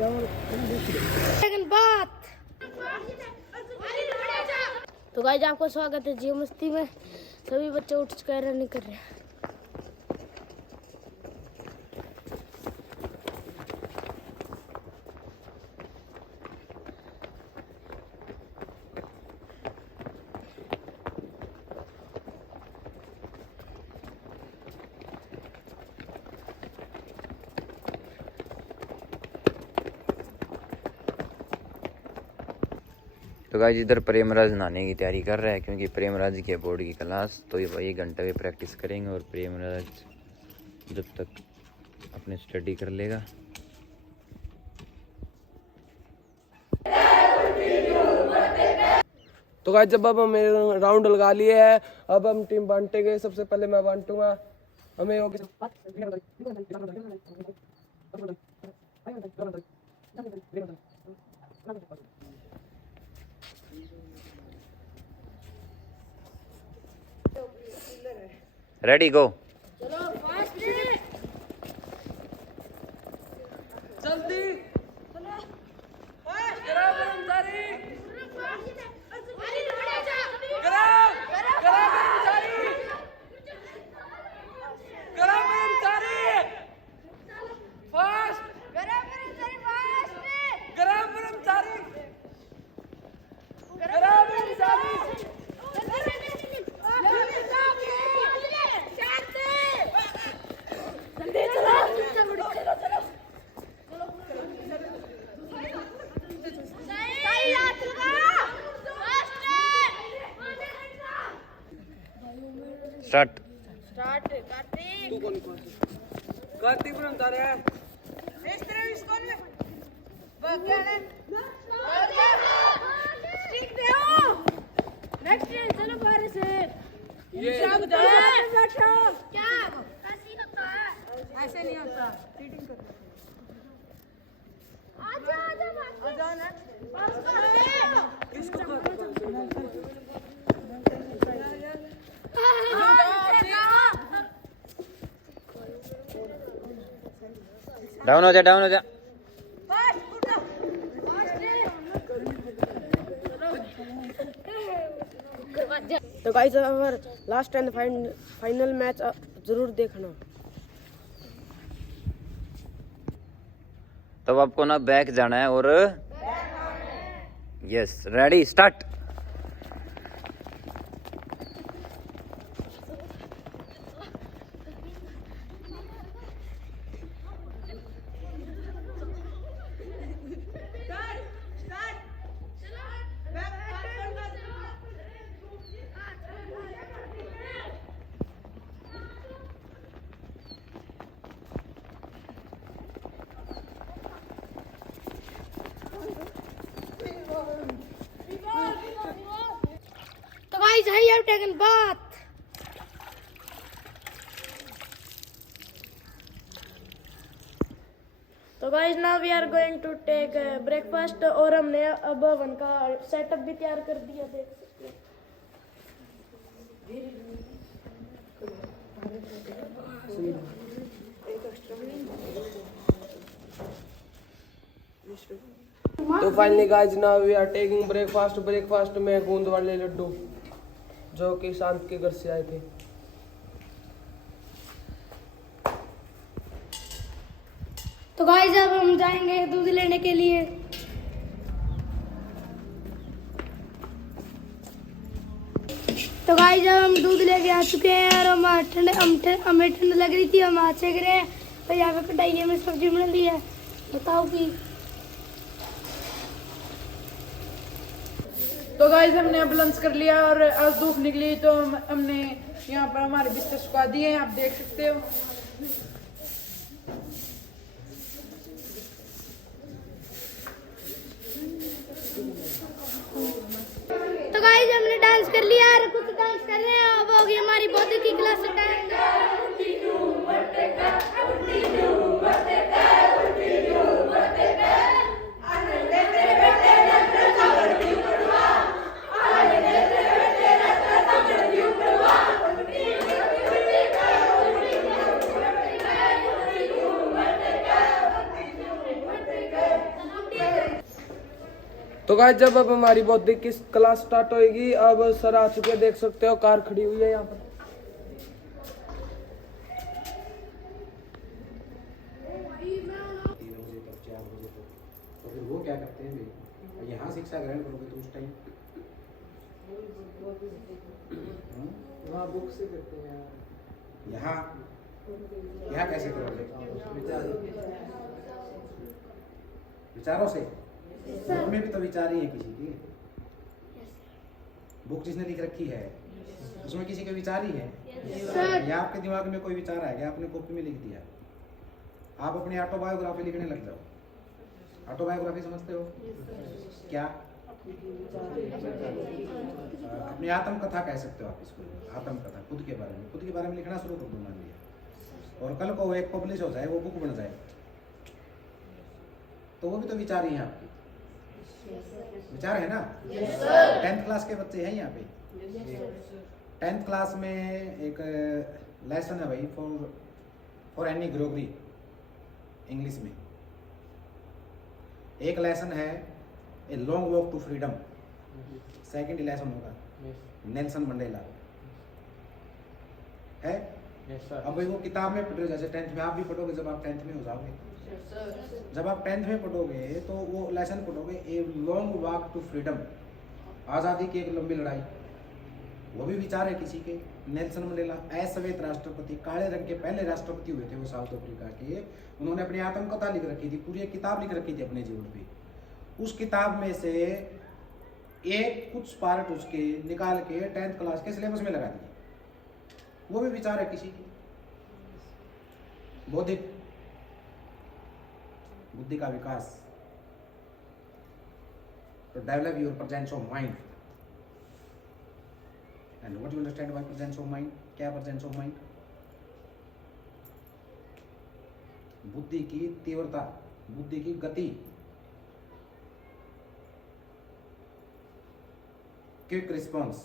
बात तो गाइस आपका स्वागत है जियो मस्ती में। सभी बच्चे उठ चुके हैं, रनिंग कर रहे हैं। तो गाइस इधर प्रेमराज नहाने की तैयारी कर रहा है क्योंकि प्रेमराज की बोर्ड की क्लास, तो ये वही घंटा भी प्रैक्टिस करेंगे और प्रेमराज जब तक अपने स्टडी कर लेगा। तो गाइस जब अब हमें राउंड लगा लिए है, अब हम टीम बांटेंगे। सबसे पहले मैं बांटूंगा, हमें रेडी गो। जल्दी स्टार्ट। कार्तिक बता रहा है। चलो बाहर से क्या ऐसे नहीं होता। डाउन हो जा, डाउन हो जा। तो गाइस हमारा लास्ट एंड फाइनल मैच जरूर देखना। तब आपको ना बैक जाना है और यस रेडी स्टार्ट। तो guys I have taken bath। तो guys now we are going to take breakfast और हमने अब ओवन का सेटअप भी तैयार कर दिया, देख सकते हैं। तो finally guys now we are taking breakfast में गूंद वाले लड्डू जो कि शांत के घर से आए थे। तो गाइस अब हम जाएंगे दूध लेने के लिए। तो गाइस अब हम दूध लेके आ चुके हैं और हमें ठंड लग रही थी, हम हाथ सेक रहे हैं। तो यहाँ पे कढ़ाई में सब्जी बन रही है, बताओ कि। तो गाइस हमने अब लंच कर लिया और आज धूप निकली तो हमने यहाँ पर हमारे बिस्तर सुखा दिए हैं, आप देख सकते हो। तो गाइस हमने डांस कर लिया और कुछ डांस कर रहे हैं। अब होगी हमारी बॉडी की क्लास टाइम। तो गाइस जब अब हमारी बौद्धिक की क्लास स्टार्ट होएगी, अब सर आ चुके हैं, देख सकते हो कार खड़ी हुई है यहाँ पर। तो फिर वो क्या करते हैं भाई, यहाँ शिक्षा ग्रहण करोगे तो उस टाइम वहाँ बुक से करते हैं यहाँ यहाँ कैसे करोगे? विचारों से। बुक में भी तो विचार ही है किसी की। बुक जिसने लिख रखी है उसमें किसी के विचार ही है, या आपके दिमाग में कोई विचार आ गया, आपने कॉपी में लिख दिया। आप अपनी ऑटोबायोग्राफी लिखने लग जाओ। ऑटोबायोग्राफी समझते हो क्या? अपनी आत्मकथा कह सकते हो आप इसको। आत्मकथा खुद के बारे में लिखना शुरू कर दो मान लिया, और कल को वो एक पब्लिश हो जाए, वो बुक बन जाए, तो वो भी तो विचार ही है आपके। विचार है ना? 10th क्लास के बच्चे हैं यहाँ पे। 10th क्लास में एक लेसन है भाई, फॉर एनी ग्रोगरी इंग्लिश में। एक लेसन है a long walk to freedom, second lesson होगा नेल्सन मंडेला है। अब भाई वो किताब में पढ़ रहे हो, जैसे 10th में आप भी पढ़ोगे, जब आप 10th में हो जाओगे, जब आप 10th में पढ़ोगे तो वो लेसन पढ़ोगे a long walk to freedom, आज़ादी की एक लंबी लड़ाई। वो भी विचार है किसी के। नेल्सन मंडेला अश्वेत राष्ट्रपति, काले रंग के पहले राष्ट्रपति हुए थे वो साउथ अफ्रीका के। उन्होंने अपनी आत्मकथा लिख रखी थी, पूरी एक किताब लिख रखी थी अपने जीवन पे। उस किताब में से एक कुछ पार्ट उसके निकाल के 10th क्लास के सिलेबस में लगा दिए। वो भी विचार है किसी की। बौद्धिक बुद्धि का विकास, तो develop your presence of mind. And what you understand by presence of mind? क्या प्रेजेंस ऑफ माइंड? बुद्धि की तीव्रता, बुद्धि की गति, क्विक रिस्पॉन्स,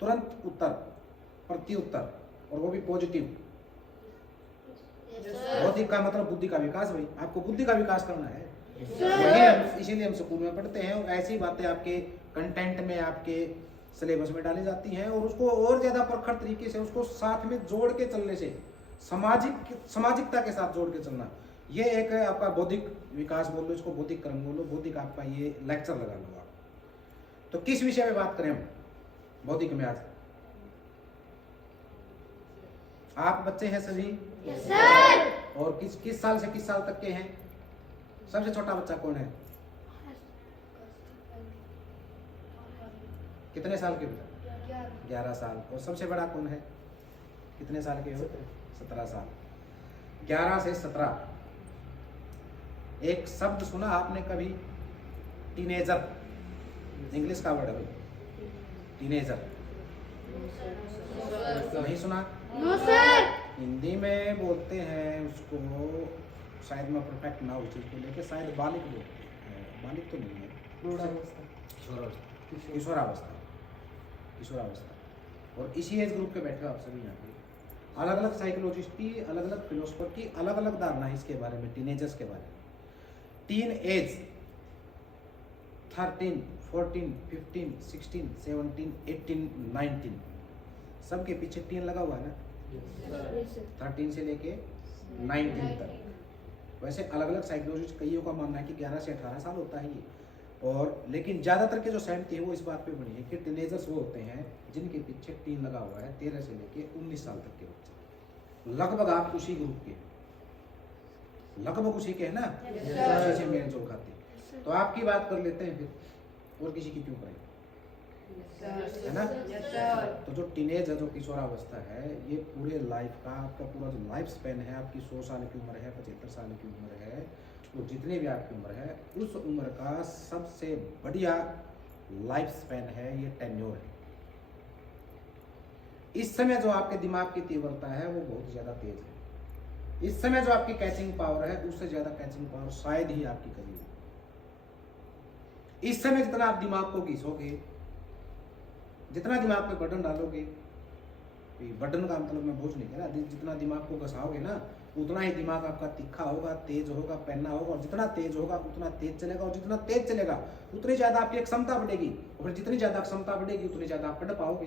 तुरंत उत्तर, प्रत्युत्तर, और वो भी पॉजिटिव। बौद्धिक का मतलब बुद्धि का विकास। भाई आपको बुद्धि का विकास करना है, इसीलिए हम स्कूल में पढ़ते हैं। ऐसी बातें आपके कंटेंट में, आपके सिलेबस में डाली जाती हैं, और उसको और ज्यादा प्रखर तरीके से उसको साथ में जोड़ के चलने से, सामाजिकता के साथ जोड़ के चलना, ये एक आपका बौद्धिक विकास बोल लो, इसको बौद्धिक कर्म बोलो, बौद्धिक आपका ये लेक्चर लगा लो आप। तो किस विषय में बात करें हम बौद्धिक में आज? आप बच्चे हैं सभी? Yes sir. और किस साल से किस साल तक के हैं? सबसे छोटा बच्चा कौन है? कितने साल के बेटा? 11 साल। और सबसे बड़ा कौन है? कितने साल के हो? 17 साल। 11 से 17। एक शब्द सुना आपने कभी? टीनेजर, इंग्लिश का वर्ड है टीनेजर। नहीं सुना? No sir. हिंदी में बोलते हैं उसको, शायद मैं परफेक्ट ना उस चीज़ को लेके, शायद बालिक बोलते हैं। बालिक तो नहीं है, किशोरावस्था। और इसी एज ग्रुप के बैठे हो आप सभी यहाँ पे। अलग अलग साइकोलॉजिस्ट की, अलग अलग फिलोसफर की अलग अलग धारणा है इसके बारे में, टीनेजर्स के बारे में। टीन एज 13, 14, 15, 16, 17, 18, 19, सबके पीछे टीन लगा हुआ है ना। 13 से लेके 19 तक। वैसे अलग अलग साइकोलॉजिस्ट कईयों का मानना है कि 11 से 18 साल होता है ये, और लेकिन ज़्यादातर के जो सहमति है वो इस बात पे बनी है कि टीनेजर्स वो होते हैं जिनके पीछे टीन लगा हुआ है, 13 से लेके 19 साल तक के बच्चे। लगभग आप उसी ग्रुप के, लगभग उसी के है ना, उसी से मेल जोल खाते। तो आपकी बात कर लेते हैं फिर, और किसी की क्यों करें, है ना? तो जो टीनेज है, जो किशोरावस्था है, ये पूरे लाइफ का, आपका पूरा जो लाइफ स्पेन है, आपकी 100 साल की उम्र है, 75 साल की उम्र है, तो जितनी भी आपकी उम्र है, उस उम्र का सबसे बढ़िया लाइफ स्पेन है ये टेन्योर है। इस समय जो आपके दिमाग की तीव्रता है वो बहुत ज़्यादा तेज है। इस समय जो आपकी कैचिंग पावर है उससे ज़्यादा कैचिंग पावर शायद ही आपकी कभी हो। इस समय जितना आप दिमाग को घिसोगे, जितना दिमाग पे बटन डालोगे, बटन का मतलब मैं बोझ नहीं कह रहा, जितना दिमाग को घसाओगे ना, उतना ही दिमाग आपका तीखा होगा, तेज होगा, पहनना होगा, और जितना तेज होगा उतना तेज चलेगा, और जितना तेज चलेगा उतनी ज़्यादा आपकी क्षमता बढ़ेगी, और फिर जितनी ज़्यादा क्षमता बढ़ेगी उतनी ज़्यादा आप पढ़ पाओगे,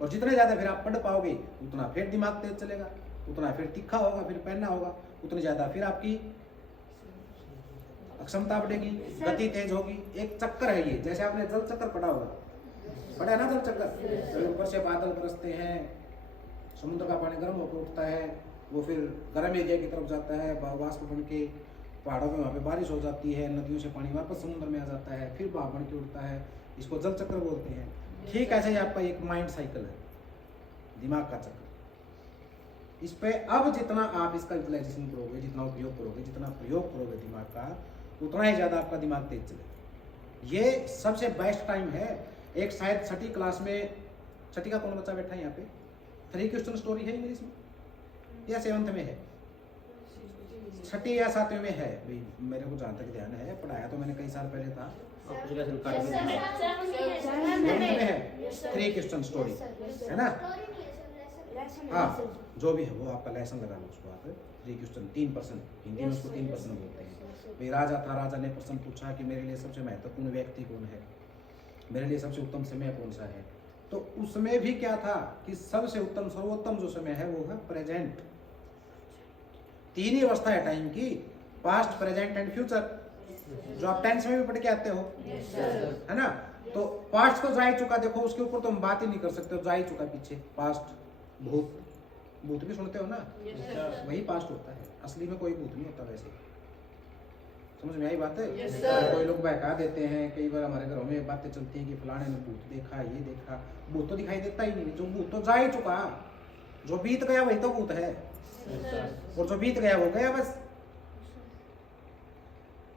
और जितने ज़्यादा फिर आप पढ़ पाओगे उतना फिर दिमाग तेज चलेगा, उतना फिर तीखा होगा, फिर पहनना होगा, उतनी ज़्यादा फिर आपकी क्षमता बढ़ेगी, गति तेज होगी। एक चक्कर है ये, जैसे आपने जल चक्कर पढ़ा होगा, पढ़ा है ना जल चक्कर, तो ऊपर से बादल बरसते हैं, समुद्र का पानी गर्म होकर उठता है, वो फिर गर्म एरिया की तरफ जाता है, वाष्प बन के पहाड़ों में वहाँ पे बारिश हो जाती है, नदियों से पानी वापस समुद्र में आ जाता है, फिर भाप बन के उठता है, इसको जल चक्र बोलते हैं। ठीक ऐसे ही आपका एक माइंड साइकिल है, दिमाग का चक्र। इस पे अब जितना आप इसका यूटिलाइजेशन करोगे, जितना उपयोग करोगे, जितना प्रयोग करोगे दिमाग का, उतना ही ज़्यादा आपका दिमाग तेज चलेगा। ये सबसे बेस्ट टाइम है। एक शायद छठी क्लास में, छठी का कौन बच्चा बैठा है यहाँ पे, 3 क्वेश्चन स्टोरी है इंग्लिश में या 7th में है, छठी या 7वीं में है, भाई मेरे को जहाँ तक ध्यान है, पढ़ाया तो मैंने कई साल पहले था। 7th में है 3 क्वेश्चन स्टोरी, है ना? हाँ, जो भी है वो आपका लेसन लगा लो उसको आप, 3 क्वेश्चन 3%, हिंदी में उसको 3% बोलते हैं। भाई राजा था, राजा ने प्रश्न पूछा कि मेरे लिए सबसे महत्वपूर्ण व्यक्ति कौन है, मेरे लिए सबसे उत्तम समय कौन सा है, तो उसमें भी क्या था कि सबसे उत्तम सर्वोत्तम जो समय है वो है प्रेजेंट। 3 ही अवस्था है टाइम की, पास्ट, प्रेजेंट एंड फ्यूचर, जो आप टेंस में भी पढ़ के आते हो, है ना? तो पास्ट को जा ही चुका, देखो उसके ऊपर तो हम बात ही नहीं कर सकते, जा ही चुका पीछे, पास्ट। भूत, भूत भी सुनते हो ना, वही पास्ट होता है, असली में कोई भूत नहीं होता वैसे, समझ में आई बात है? कोई लोग बहका देते हैं, कई बार हमारे घरों में बातें चलती हैं कि फलाने ने भूत देखा, ये देखा, भूत तो दिखाई देता ही नहीं, जो भूत तो जा ही चुका, जो बीत गया वही तो भूत है, और जो बीत गया वो गया बस।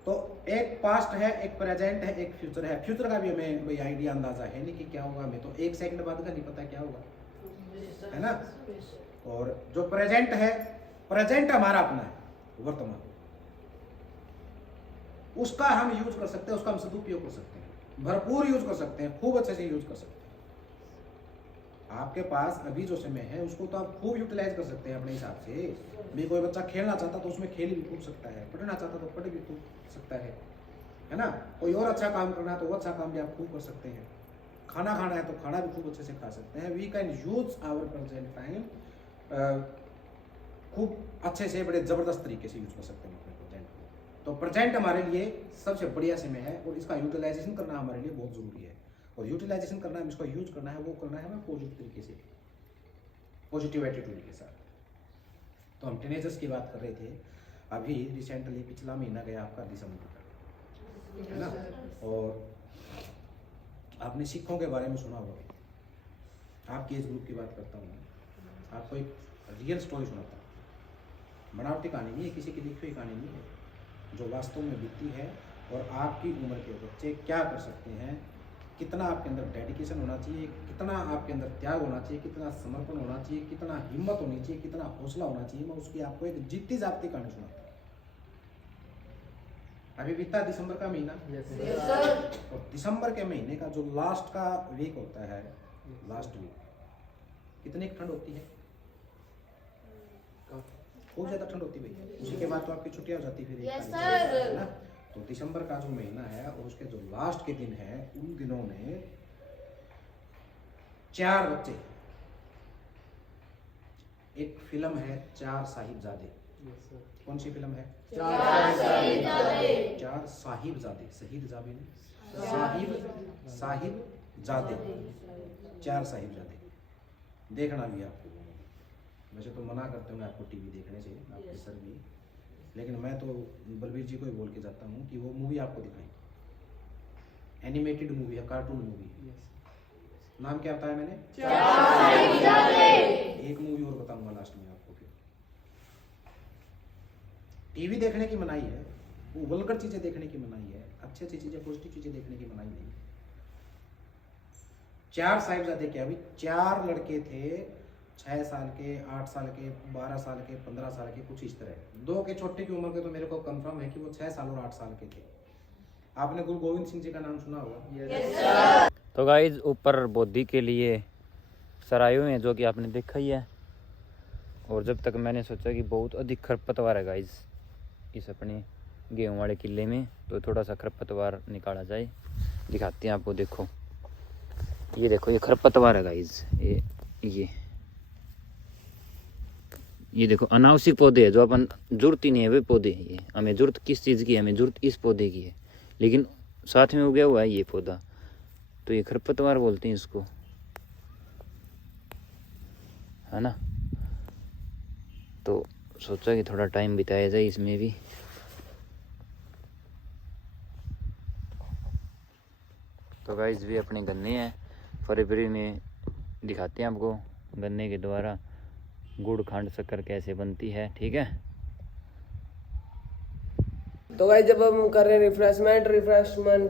तो एक पास्ट है, एक प्रेजेंट है, एक फ्यूचर है। फ्यूचर का भी हमें भाई आइडिया अंदाजा है नहीं कि क्या होगा, हमें तो 1 सेकंड बाद का नहीं पता क्या होगा, है ना? और जो प्रेजेंट है, प्रेजेंट हमारा अपना है, वर्तमान, उसका हम यूज कर सकते हैं, उसका हम सदुपयोग कर सकते हैं, भरपूर यूज कर सकते हैं, खूब अच्छे से यूज कर सकते हैं। आपके पास अभी जो समय है उसको तो आप खूब यूटिलाइज कर सकते हैं अपने हिसाब से। भी कोई बच्चा खेलना चाहता तो उसमें खेल भी कूद सकता है, पढ़ना चाहता तो पढ़ भी कूद सकता है ना? कोई और अच्छा काम करना है तो वो अच्छा काम भी आप खूब कर सकते हैं, खाना खाना है तो खाना भी खूब अच्छे से खा सकते हैं। We can use our present time खूब अच्छे से, बड़े ज़बरदस्त तरीके से यूज कर सकते हैं अपने प्रेजेंट को। तो प्रेजेंट हमारे लिए सबसे बढ़िया समय है, और इसका यूटिलाइजेशन करना हमारे लिए बहुत ज़रूरी है। और यूटिलाइजेशन करना है, इसको यूज करना है, वो करना है हमें पॉजिटिव तरीके से, पॉजिटिव एटीट्यूड के साथ। तो हम टीनेजर्स की बात कर रहे थे, अभी रिसेंटली पिछला महीना गया आपका दिसंबर का, है ना? और आपने सिखों के बारे में सुना होगा, आपकी एज ग्रुप की बात करता हूँ, आपको एक रियल स्टोरी सुनाता हूँ। बनावटी कहानी नहीं है, किसी की लिखी हुई कहानी नहीं है, जो वास्तव में बीती है। और आपकी उम्र के बच्चे क्या कर सकते हैं, कितना आपके अंदर डेडिकेशन होना चाहिए, कितना आपके अंदर त्याग होना चाहिए, कितना समर्पण होना चाहिए, कितना हिम्मत होनी चाहिए, कितना हौसला होना चाहिए, मैं उसकी आपको एक जीती जागती कहानी सुनाता हूँ। अभी बीता दिसंबर का महीना, और दिसंबर के महीने का जो लास्ट का वीक होता है, लास्ट वीक, कितनी ठंड होती है? खूब ज्यादा ठंड होती है भाई। उसी के बाद तो आपकी छुट्टियां हो जाती फिर, है ना? तो दिसंबर का जो महीना है और उसके जो लास्ट के दिन है, उन दिनों में 4 बच्चे, एक फिल्म है 4 साहिबजादे। कौन सी फिल्म है? 4 साहिबजादे, शहीद जाबे नहीं, साहिबजादे, 4 साहिबजादे। देखना भी आपको, वैसे तो मना करते हैं आपको टीवी देखने से, आपके सर भी, लेकिन मैं तो बलबीर जी को ही बोल के जाता हूँ कि वो मूवी आपको दिखाएं। एनिमेटेड मूवी है, कार्टून मूवी। नाम क्या बताया मैंने? एक मूवी और बताऊंगा लास्ट में आपको। फिर टीवी देखने की मनाही है, वो वल्गर चीजें देखने की मनाही है, अच्छी अच्छी चीजें, पॉजिटिव चीजें देखने की मनाही नहीं। 4 साहिबजादे क्या, अभी 4 लड़के थे, 6 साल के, 8 साल के, 12 साल के, 15 साल के, कुछ इस तरह। 2 के छोटे की उम्र के तो मेरे को कंफर्म है कि वो 6 साल और 8 साल के थे। आपने गुरु गोविंद सिंह जी का नाम सुना होगा। तो गाइज ऊपर बोधी के लिए सरायों में, जो कि आपने देखा ही है, और जब तक मैंने सोचा कि बहुत अधिक खरपतवार है गाइस इस अपने गेहूं वाले किले में, तो थोड़ा सा खरपतवार निकाला जाए। दिखाते हैं आपको, देखो ये देखो, ये खरपतवार है गाइस। ये देखो अनावश्यक पौधे है जो अपन जरूरत ही नहीं है, वे पौधे हैं। ये हमें जरूरत किस चीज़ की है? हमें जरूरत इस पौधे की है, लेकिन साथ में उगया हुआ है ये पौधा, तो ये खरपतवार बोलते हैं इसको, है ना। तो सोचा कि थोड़ा टाइम बिताया जाए इसमें भी। तो गाइस भी अपने गन्ने हैं, फरवरी में दिखाते हैं आपको गन्ने के द्वारा गुड़ खंड शक्कर कैसे बनती है, ठीक है। तो गाइस जब हम कर रहे हैं रिफ्रेशमेंट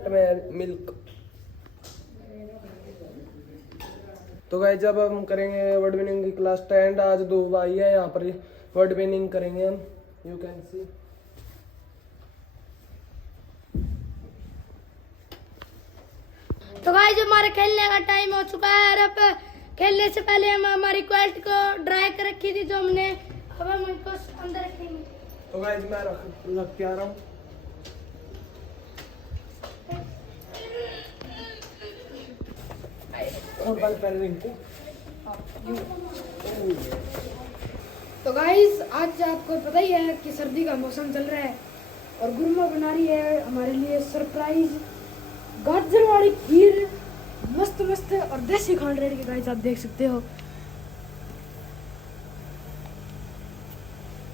में मिल्क, तो गाइस जब हम करेंगे वर्ड मीनिंग की क्लास 10, आज 2 भाई है यहाँ पर वर्ड मीनिंग करेंगे हम, यू कैन सी। तो गाइस हमारे खेलने का टाइम हो चुका है, और अब खेलने से पहले हम हमारी क्वेल्ट को ड्राई कर रखी थी जो हमने, अब हम इनको अंदर रखेंगे। तो गाइस मैं रख के आ रहा हूँ। तो गाइस आज आपको पता ही है कि सर्दी का मौसम चल रहा है, और गुरमा बना रही है हमारे लिए सरप्राइज गाजर वाली खीर, मस्त मस्त और देसी खांड रेडी के। गाइस आप देख सकते हो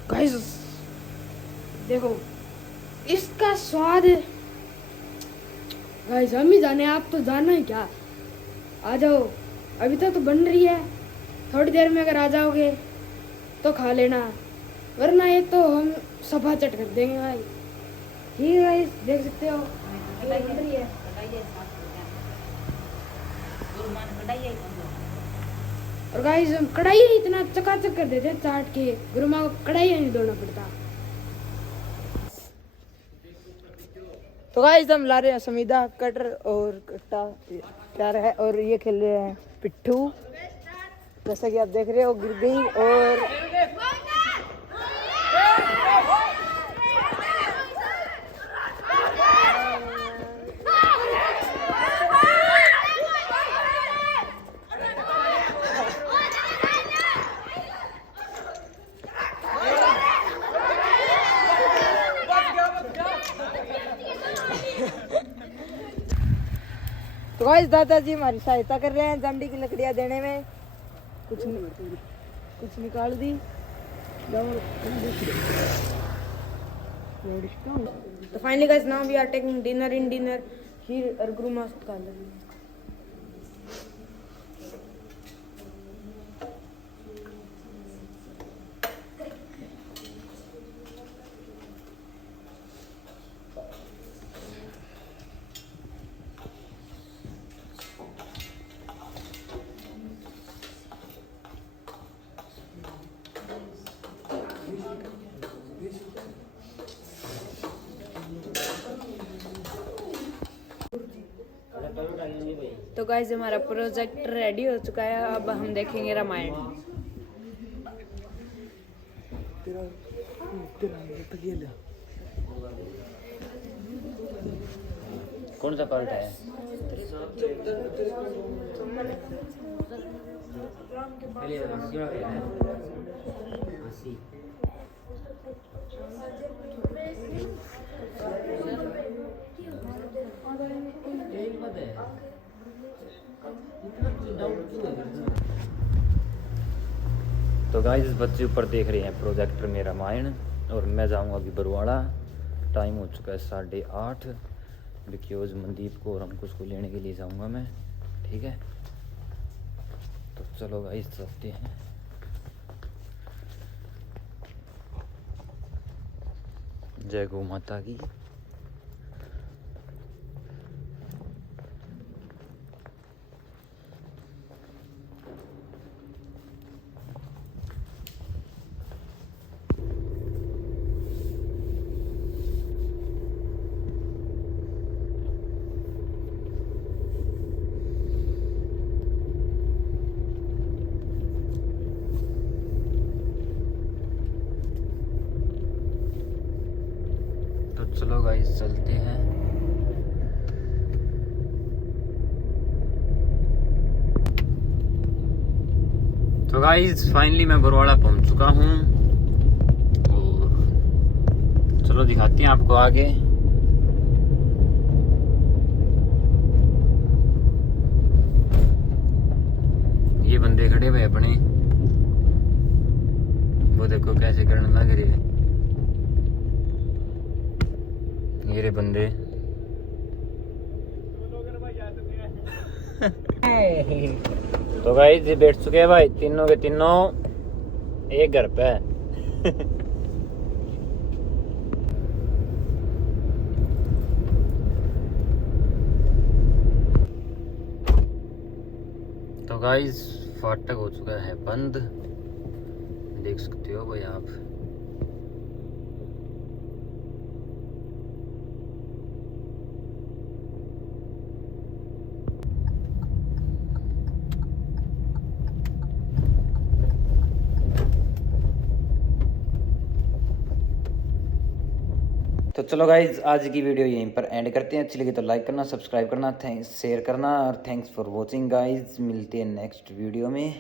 गाइस, देखो इसका स्वाद गाइस हम ही जाने, आप तो जानना ही क्या। आ जाओ, अभी तक तो बन रही है, थोड़ी देर में अगर आ जाओगे तो खा लेना, वरना ये तो हम सफा चट कर देंगे भाई। ठीक है गाइस, देख सकते हो बन रही है। और गाइस हम कढ़ाई इतना चकाचक कर देते हैं चाट के, गुरुमा को कढ़ाई नहीं धोना पड़ता। तो गाइस हम ला रहे हैं समीदा कटर और कट्टा तैयार है, और ये खेल रहे हैं पिट्ठू, जैसा कि आप देख रहे हो गिर गई। और तो गाइस दादाजी हमारी सहायता कर रहे हैं जमड़ी की लकड़ियां देने में, कुछ निकाल दी। तो finally guys now we are taking dinner in dinner खीर और गुरुमा खा लेंगे। तो गाइस हमारा प्रोजेक्ट रेडी हो चुका है, अब हम देखेंगे रामायण। कौन सा पार्ट है? तो गाइस बच्चे ऊपर देख रहे हैं प्रोजेक्टर में रामायण, और मैं जाऊंगा अभी बरवाड़ा। टाइम हो चुका है 8:30, बिकॉज मनदीप को और अंकुश को लेने के लिए जाऊंगा मैं, ठीक है। तो चलो गाइस चलते हैं। जय गौ माता की। चलो गाइस चलते हैं। तो गाइस फाइनली मैं बरवाड़ा पहुंच चुका हूं और चलो दिखाते हैं आपको आगे। ये बंदे खड़े हुए अपने, वो देखो कैसे करने लग रहे हैं ये रे बंदे। तो गाइस ये बैठ चुके हैं भाई, तीनों के तीनों एक घर पे है। तो गाइस फाटक हो चुका है बंद, देख सकते हो भाई आप। तो चलो गाइज आज की वीडियो यहीं पर एंड करते हैं। अच्छी लगी तो लाइक करना, सब्सक्राइब करना, थैंक्स शेयर करना और थैंक्स फॉर वॉचिंग गाइज। मिलते हैं नेक्स्ट वीडियो में।